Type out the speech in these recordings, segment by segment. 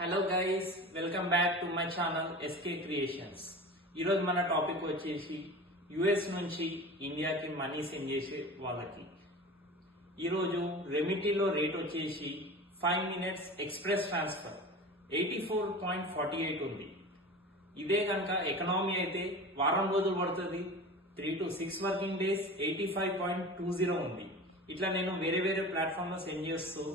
Hello guys, welcome back to my channel SK creations. ఈరోజు మన topic వచ్చేసి US నుంచి ఇండియాకి మనీ సెండ్ చేసే వాళ్ళకి. ఈరోజు రెమిటీలో రేట్ వచ్చేసి 5 minutes ఎక్స్ప్రెస్ ట్రాన్స్ఫర్ 84.48 ఉంది. ఇదే కనుక ఎకనామీ అయితే వారం రోజులు పడుతుంది, 3 to 6 వర్కింగ్ డేస్ 85.20 ఉంది. ఇట్లా నేను వేరే వేరే ప్లాట్ఫామ్లో సెండ్ చేస్తూ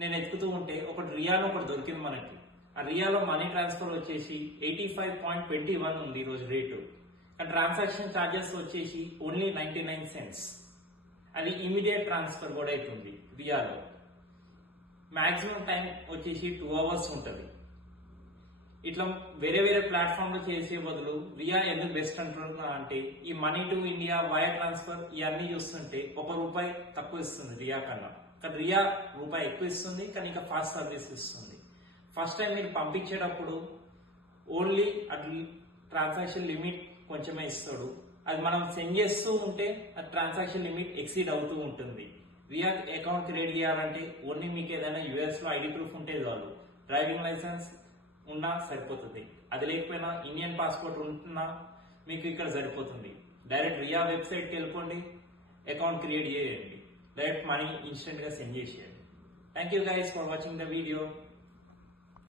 నేను ఎత్తుకుతూ ఉంటే ఒకటి రియాలో ఒకటి దొరికింది మనకి. ఆ రియాలో మనీ ట్రాన్స్ఫర్ వచ్చేసి 85.21 ఉంది ఈరోజు రేటు. ట్రాన్సాక్షన్ ఛార్జెస్ వచ్చేసి ఓన్లీ 99 cents. అది ఇమీడియట్ ట్రాన్స్ఫర్ కూడా అవుతుంది రియాలో. మాక్సిమం టైం వచ్చేసి 2 hours ఉంటుంది. ఇట్లా వేరే వేరే ప్లాట్ఫామ్ లో చేసే బదులు రియా ఎందుకు బెస్ట్ అంటున్నా అంటే, ఈ money to India wire transfer ఇవన్నీ చూస్తుంటే ₹1 తక్కువ ఇస్తుంది రియా కన్నా. కానీ రియా ₹1 ఎక్కువ ఇస్తుంది, కానీ ఇంకా ఫాస్ట్ సర్వీస్ ఇస్తుంది. ఫస్ట్ టైం మీరు పంపించేటప్పుడు ఓన్లీ అట్లా ట్రాన్సాక్షన్ లిమిట్ కొంచెమే ఇస్తాడు. అది మనం సెండ్ చేస్తూ ఉంటే ఆ ట్రాన్సాక్షన్ లిమిట్ ఎక్సీడ్ అవుతూ ఉంటుంది. రియా అకౌంట్ క్రియేట్ చేయాలంటే ఓన్లీ మీకు ఏదైనా యుఎస్ లో ఐడి ప్రూఫ్ ఉంటే చాలు. డ్రైవింగ్ లైసెన్స్ ఉన్నా సరిపోతుంది. అది లేకపోయినా ఇండియన్ పాస్పోర్ట్ ఉంటున్నా మీకు ఇక్కడ సరిపోతుంది. డైరెక్ట్ రియా వెబ్సైట్కి వెళ్ళిపోండి, అకౌంట్ క్రియేట్ చేయండి, డైరెక్ట్ మనీ ఇన్స్టెంట్ గా సెండ్ చేసేయండి. Thank you guys for watching the video.